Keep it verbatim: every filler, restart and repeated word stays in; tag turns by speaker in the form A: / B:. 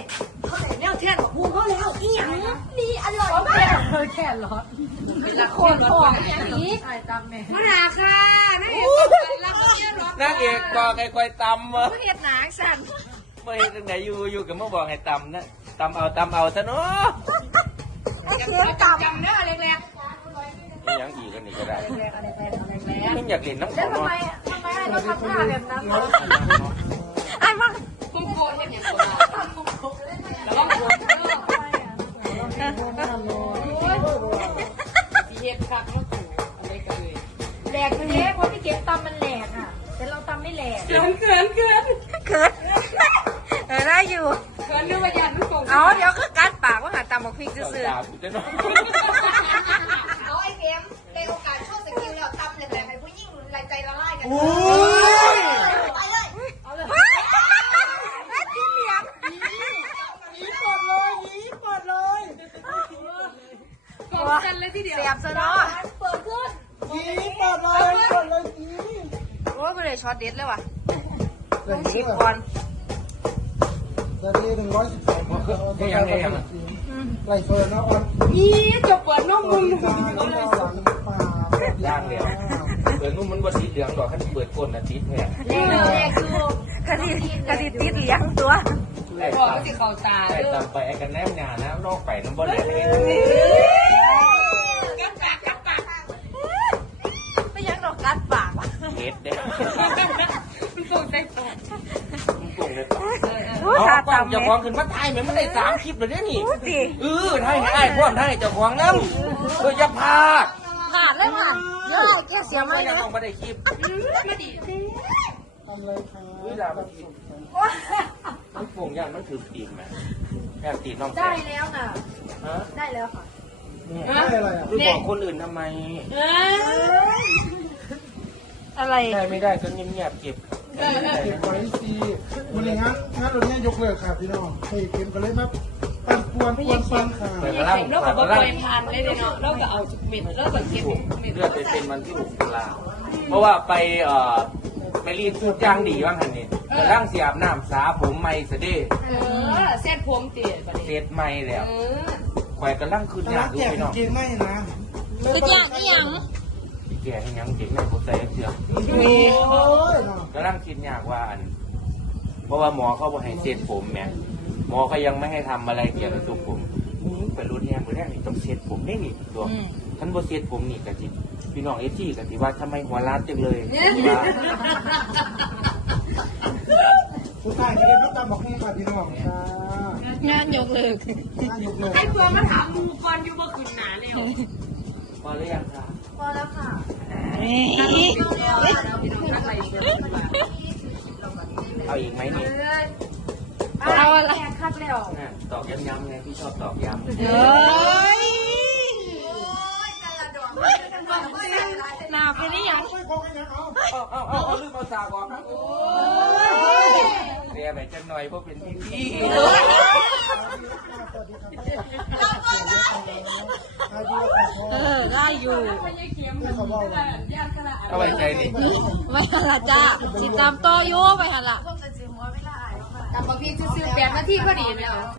A: เขาไหนแนวเทียนของพูเขาแล้วอีหยังนี่อร่อยมากเธอแค่รสเป็นละคนหอมอย่างนี้มาหาค่ะนั่งเอกรับเทียนรส
B: นางเอกบอกไอ้ก้อยตำวะ
A: เห็ดหนังสั่น
B: เมื่อเห็นตั้งแต่อยู่อยู่กับเมื่อบอกให้ตำนะตำเอาตำเอาซะเนาะ
A: ไอ้เสียงจำจำเนื้อเล็ก
B: นี่ยังอีกกันนี่ก็ได้
A: ๆเล็กๆอะไรแพงอะไรแพง
B: ไม่อยากเล่นน้ำข
A: แล้
B: อ
A: ว
B: ง
A: ทำไม
B: เนาะ
A: ทำไมเราทำท่าแบบนั้นไอ้มาโกงโกนอย่างเงี้ยแล้วก็โกนเนื้อเห็ดผักมะกรูดอะไรกันเลยแหลกไปเลยเพราะพี่เก็บตำมันแหลกอ่ะแต่เราตำไม่แหลกเกินเกินเกินเกินเออได้อยู่เกินนึกว่ายันไม่โกงเอาเดี๋ยวก็กัดปากว่าหาตำบอกพริกซื่อ
B: ด่ากูจะเนาะ
C: เอาไอ้เกมในโอกาสโชว์สกิลแล้วตำเลยแต่ให้ผู้หญิงรายใจละลายกัน
B: โอ้ย
C: ไปเลย
A: เอาเลยแม่กินเหลียง
D: ยีเปิดเลยยีเปิดเลย
A: กดกันเลยทีเดียวเสียบซะเนาะเปิดขึ้น
D: ยีเปิดเลยเปิดเลยยี
A: โอ้ยกูเลยช็อตเด็ดเลยว่ะ
D: เดี๋
A: ต้
D: ย
A: อ
D: ว
A: ง
D: นี้
A: ชิมก่อน
D: จะได้หนึ่งร้อยสิบสองไล่เฟิร์นนะออน
A: อีจะเปิดน้องมึง
D: ปลาน้ำปลาน้ำปลา
B: ย่างเดียวเปิดนุ่มมันว่าสีเหลืองดอกขั้นเปิดก้นอาทิตย์แท้
A: แรกแรกคือกะทิกะทิติดเลี้ยงตัว
B: ไอ้ตำที่เขาตาไอ้ตำไปไอ้กันแนมงานนะนอกไปน้ำบ่เหลือเลย
A: กัดปากกัดปากไม่ยังดอกกัดปากว่ะ
B: เฮ็ดเด้
A: มันส่งใจตรง
B: มึงโกงเลยปะ
A: โอ้ย
B: เอา
A: ตาก
B: ล้อง
A: ตำ
B: เจ้าของขึ้นมาถ่ายเหมือนมันได้สามคลิปเลยเนี่ยนี่
A: พูดดิ
B: เออถ่ายให้ไอ้พวกถ่ายเจ้าของน้ำเอออย่าพลาด
A: ผ่านเลยผ่านเยอะแค่เสียไม่
B: ไม่
A: นะ
B: ต้องมาได้คลิป
A: มาดิ
D: ทำเลยค่ะ
B: เวลามันมันโป่งย่างมันถือตีนไหมแอบตีนน้องแซ่
A: ได้แล้วน่ะ
B: ฮะ
A: ได้แล้วค่ะ
D: ได้อะไรอ่ะ
B: คือบอกคนอื่นทำไม
A: อะไร
B: ได้ไม่ได้ก็เงียบๆเก็บ
D: เก็บไว้ซีวันนี้งั้นงั้นเราเนี้ยยกเลิกค่ะพี่น้องให้เก็บกันเลยมาปั่นปวนปวนฟันค่ะ
B: เปิดกระลัง
A: เรา
B: เปิ
A: ก็
B: ด
A: บ่
B: กระ
A: ป
B: ลั
A: ล่อง ยผ่านเลยเนาะเราก็เอาจุกเม็ดเราก็เก็บเม็ด
B: เลือดไปเป็นวันที่หกตุลาเพราะว่าไปเอ่อไปรีดพูดจ้างดีบ้างหันนี่กระลังเสียบน้ำสาผมไม่เสด็จ
A: เออเส้นพวงเตี๋ยประ
B: เศ
A: เดี๋ยว
B: ษไม่แล้ว
A: เออ
B: ควายกระลังขึ้น
D: แต่
B: ยา
D: ละ
B: กดู
D: แจก
B: พี่น้อง
D: เกงไม่นะ
A: คืออย่างนี้ยัง
B: แก่ให้ยังเก่งแม่ผมใส่เสื้อ
D: มีโอ้ยเนาะ
B: กระลังคิดยากว่าอัน เพราะว่าหมอเขาบอกให้เซ็ตผมแม่หมอเขายังไม่ให้ทำอะไรเกี่ยวกับตัวผมไปรุนแรงรุนแรงนี่ต้องเซ็ตผมได้นี่ตัวท่านบอเซ็ตผมนี่กะจิพี่น้องเอจี้กะจิว่าทำไมหัวล้านจังเลยว่า
D: ผู้ชายจะได้รับตามบอกให้ค่ะพี่น้องค่ะ
A: งานยกเลิก
D: น่ายกเลย
A: ไอ้เพื่อนมาถามมูก่อนอยู่บ่ขึ้นหนาแล้ว
B: พอหรือยังคะ
A: พอแล้วค่ะ
B: เอาอีกไหมนี่
A: เอาอะไรคัดแล้ว
B: น่ะตอกย้ำๆไงพี่ชอบตอกย้ำ
A: เฮ้ยหนาไปได้ยัง
D: ไม่พอกันนะเอา
B: เอาเอาเอาเอาลืมเอาสากออกครับเรียกไปจังหน่อยเพราะเป็นพี่พี่
A: เออได้อยู่
B: เอาไว้ใจนี่
A: ไม่หันละจ้าสิตามต่ออยู่ไปหันละตามบางทีซื้อแปดนาทีพอดีเลย